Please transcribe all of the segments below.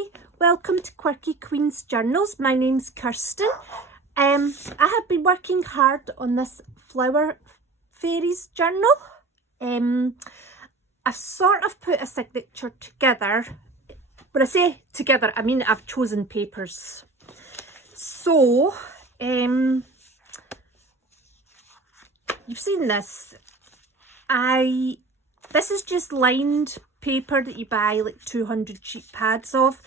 Hi, welcome to Quirky Queen's Journals. My name's Kirsten. I have been working hard on this Flower Fairies journal. I've sort of put a signature together. When I say together, I mean I've chosen papers. So, you've seen this. This is just lined paper that you buy like 200 sheet pads of,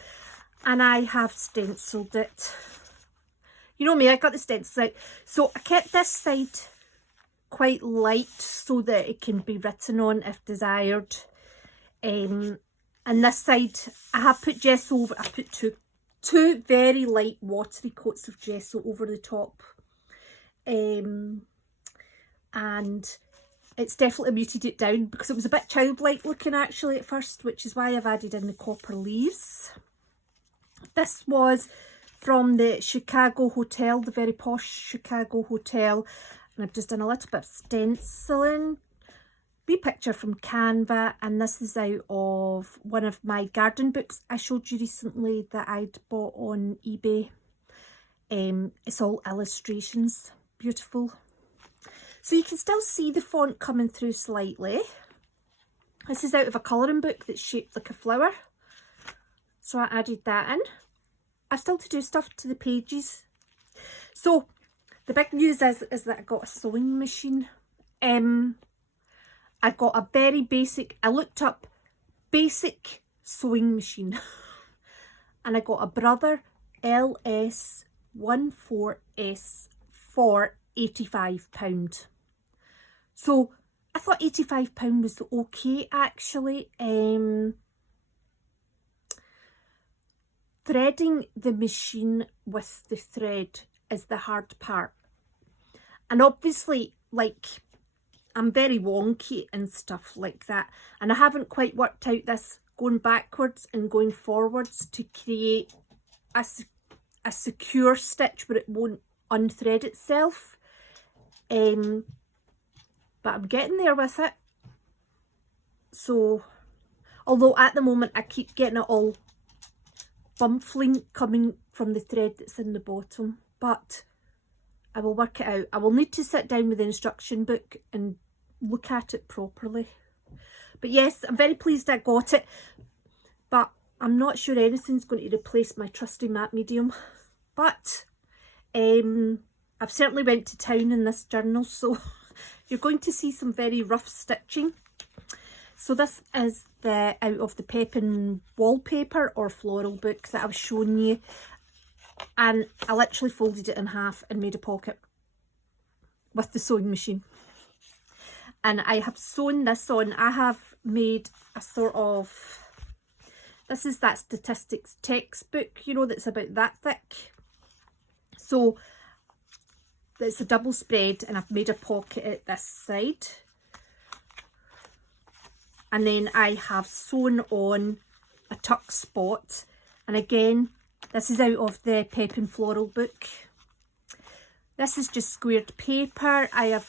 and I have stenciled it. You know me, I got the stencils out. So I kept this side quite light so that it can be written on if desired. And this side I have put gesso over. I put two very light watery coats of gesso over the top. And it's definitely muted it down because it was a bit childlike looking actually at first, which is why I've added in the copper leaves. This was from the Chicago Hotel, the very posh Chicago Hotel, and I've just done a little bit of stenciling. Wee picture from Canva, and this is out of one of my garden books I showed you recently that I'd bought on eBay. It's all illustrations, beautiful. So you can still see the font coming through slightly. This is out of a colouring book that's shaped like a flower. So I added that in. I still to do stuff to the pages. So the big news is that I got a sewing machine. I got a very basic, I looked up basic sewing machine. And I got a Brother LS14S for £85. So I thought £85 was okay actually. Threading the machine with the thread is the hard part. And obviously, like, I'm very wonky and stuff like that. And I haven't quite worked out this going backwards and going forwards to create a secure stitch where it won't unthread itself. But I'm getting there with it. So, although at the moment I keep getting it all bumpling coming from the thread that's in the bottom, but I will work it out. I will need to sit down with the instruction book and look at it properly. But yes, I'm very pleased I got it, but I'm not sure anything's going to replace my trusty matte medium. But I've certainly went to town in this journal, so you're going to see some very rough stitching. So this is the out of the Pepin wallpaper or floral book that I was showing you, and I literally folded it in half and made a pocket with the sewing machine. And I have sewn this on. I have made a sort of, this is that statistics textbook, you know, that's about that thick. So it's a double spread, and I've made a pocket at this side. And then I have sewn on a tuck spot. And again, this is out of the Pepin Floral book. This is just squared paper. I have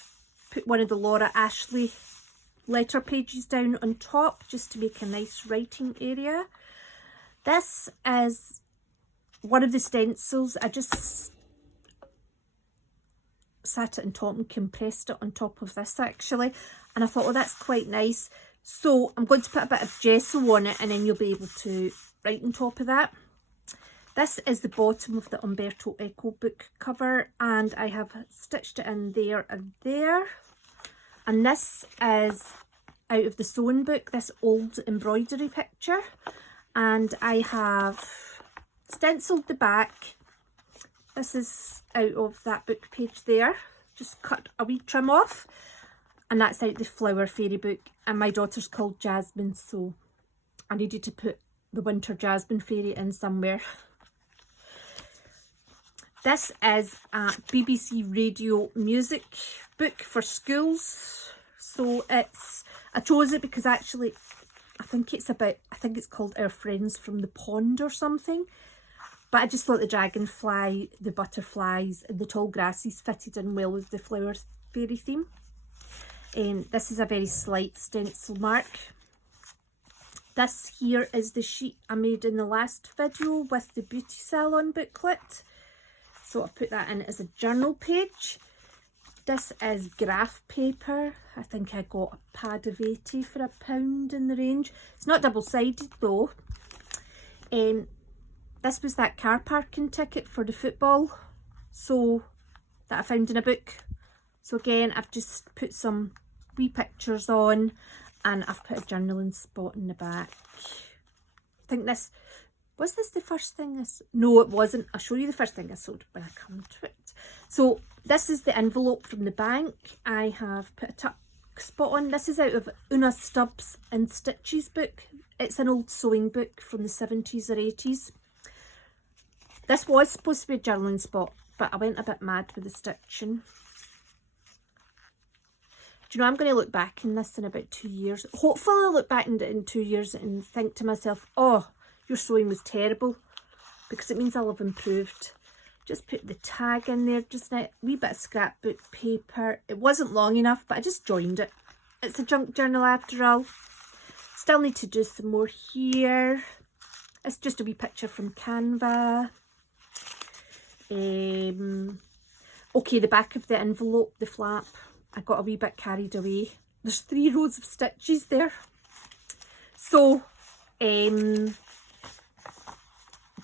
put one of the Laura Ashley letter pages down on top just to make a nice writing area. This is one of the stencils. I just sat it on top and compressed it on top of this actually, and I thought, oh, that's quite nice. So I'm going to put a bit of gesso on it, and then you'll be able to write on top of that. This is the bottom of the Umberto Eco book cover, and I have stitched it in there and there. And this is out of the sewing book, this old embroidery picture, and I have stenciled the back. This is out of that book page there, just cut a wee trim off, and that's out the Flower Fairy book, and my daughter's called Jasmine, so I needed to put the Winter Jasmine Fairy in somewhere. This is a BBC Radio music book for schools, so I chose it because actually I think it's called Our Friends from the Pond or something. But I just thought the dragonfly, the butterflies and the tall grasses fitted in well with the Flower Fairy theme. This is a very slight stencil mark. This here is the sheet I made in the last video with the beauty salon booklet. So I've put that in as a journal page. This is graph paper. I think I got a pad of 80 for £1 in the range. It's not double-sided though. This was that car parking ticket for the football, so that I found in a book. So again, I've just put some wee pictures on, and I've put a journaling spot in the back. I think this, was this the first thing no, it wasn't. I'll show you the first thing I sold when I come to it. So this is the envelope from the bank. I have put a tuck spot on. This is out of Una Stubbs and Stitches book. It's an old sewing book from the 70s or 80s. This was supposed to be a journaling spot, but I went a bit mad with the stitching. Do you know, I'm going to look back in this in about 2 years. Hopefully I'll look back in 2 years and think to myself, oh, your sewing was terrible, because it means I'll have improved. Just put the tag in there just now. Wee bit of scrapbook paper. It wasn't long enough, but I just joined it. It's a junk journal after all. Still need to do some more here. It's just a wee picture from Canva. Okay, the back of the envelope, the flap, I got a wee bit carried away. There's 3 rows of stitches there. So,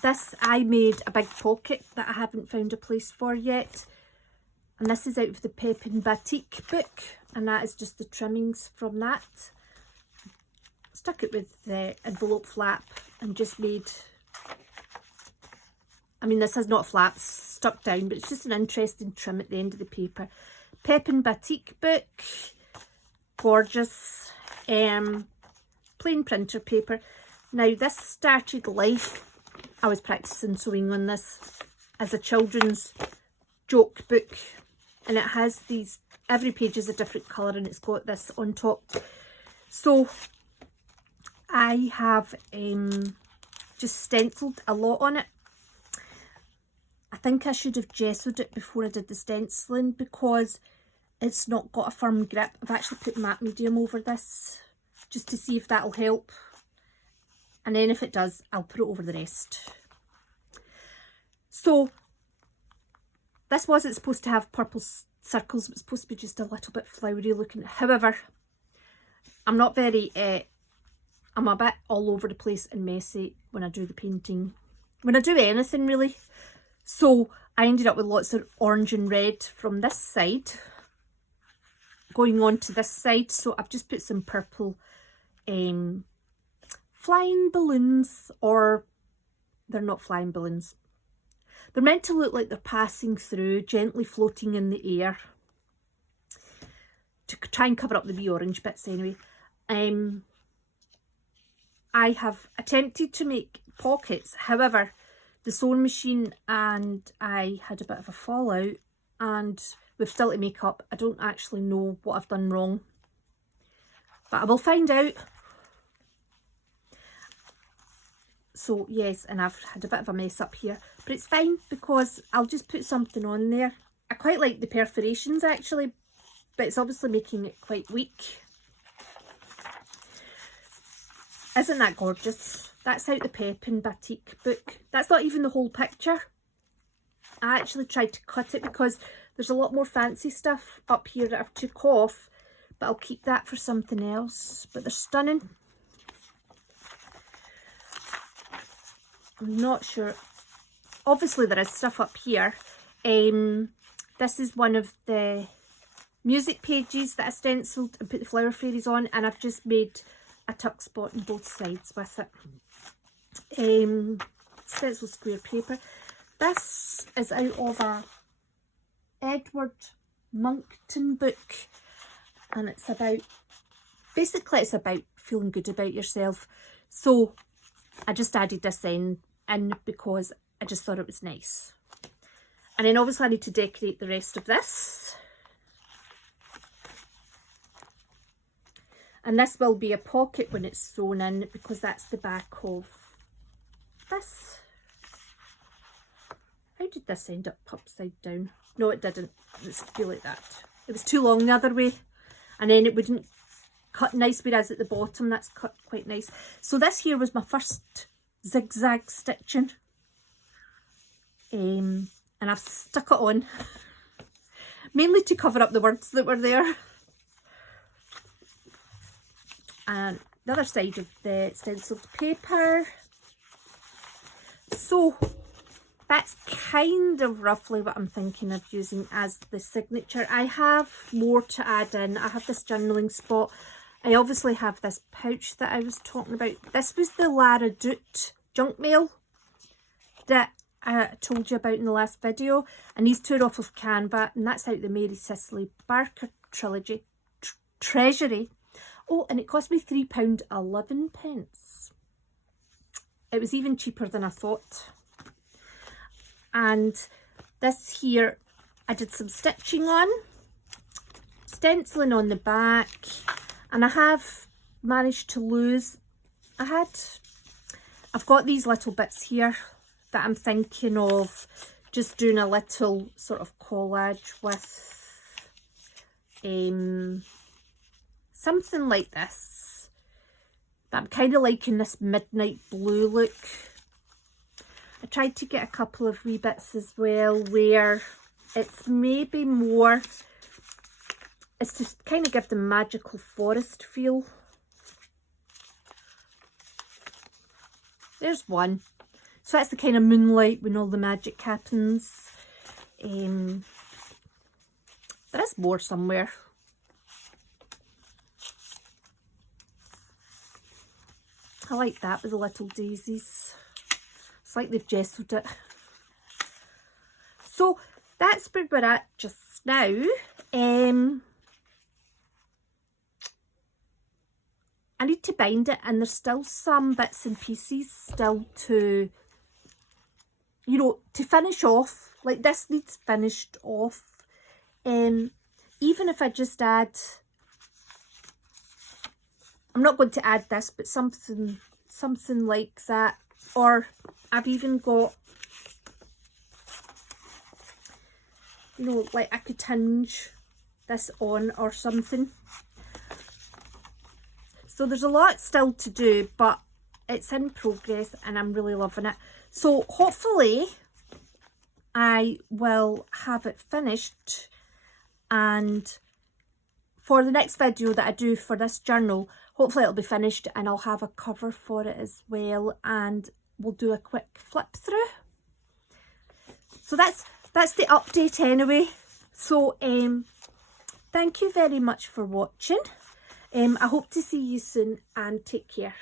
this, I made a big pocket that I haven't found a place for yet. And this is out of the Pepin Batik book. And that is just the trimmings from that. Stuck it with the envelope flap and just made, I mean, this has not flaps stuck down, but it's just an interesting trim at the end of the paper. Pepin Batik book, gorgeous, plain printer paper. Now this started life, I was practicing sewing on this as a children's joke book, and it has these, every page is a different colour, and it's got this on top. So I have just stenciled a lot on it. I think I should have gessoed it before I did the stenciling, because it's not got a firm grip. I've actually put matte medium over this just to see if that'll help. And then if it does, I'll put it over the rest. So this wasn't supposed to have purple circles. It was supposed to be just a little bit flowery looking. However, I'm not very, I'm a bit all over the place and messy when I do the painting. When I do anything really. So I ended up with lots of orange and red from this side going on to this side. So I've just put some purple flying balloons, or they're not flying balloons. They're meant to look like they're passing through, gently floating in the air, to try and cover up the wee orange bits anyway. I have attempted to make pockets, however, the sewing machine and I had a bit of a fallout, and we've still to make up. I don't actually know what I've done wrong, but I will find out. So yes, and I've had a bit of a mess up here, but it's fine because I'll just put something on there. I quite like the perforations actually, but it's obviously making it quite weak. Isn't that gorgeous? That's out the Pepin Batik book. That's not even the whole picture. I actually tried to cut it because there's a lot more fancy stuff up here that I've took off, but I'll keep that for something else. But they're stunning. I'm not sure. Obviously there is stuff up here. This is one of the music pages that I stenciled and put the flower fairies on, and I've just made a tuck spot on both sides with it. Stencil square paper. This is out of a Edward Monckton book, and it's about, basically it's about feeling good about yourself. So I just added this in because I just thought it was nice. And then obviously I need to decorate the rest of this. And this will be a pocket when it's sewn in, because that's the back of this. How did this end up upside down? No, it didn't. It's be like that. It was too long the other way, and then it wouldn't cut nice, whereas at the bottom that's cut quite nice. So this here was my first zigzag stitching, and I've stuck it on mainly to cover up the words that were there. And the other side of the stenciled paper. So that's kind of roughly what I'm thinking of using as the signature. I have more to add in. I have this journaling spot. I obviously have this pouch that I was talking about. This was the Lara Doot junk mail that I told you about in the last video. And these two are off of Canva, and that's out the Mary Cicely Barker trilogy. Treasury. Oh, and it cost me £3.11. It was even cheaper than I thought. And this here, I did some stitching on, stenciling on the back, and I have managed to lose, I've got these little bits here that I'm thinking of just doing a little sort of collage with, something like this. But I'm kind of liking this midnight blue look. I tried to get a couple of wee bits as well where it's maybe more, it's to kind of give the magical forest feel. There's one. So that's the kind of moonlight when all the magic happens. There is more somewhere. I like that with the little daisies. It's like they've gessoed it. So that's where we're at just now. I need to bind it, and there's still some bits and pieces still to, you know, to finish off. Like this needs finished off. Even if I just add, I'm not going to add this, but something like that. Or I've even got, you know, like I could tinge this on or something. So there's a lot still to do, but it's in progress and I'm really loving it. So hopefully I will have it finished, and for the next video that I do for this journal, hopefully it'll be finished and I'll have a cover for it as well, and we'll do a quick flip through. So that's the update anyway. So thank you very much for watching. I hope to see you soon, and take care.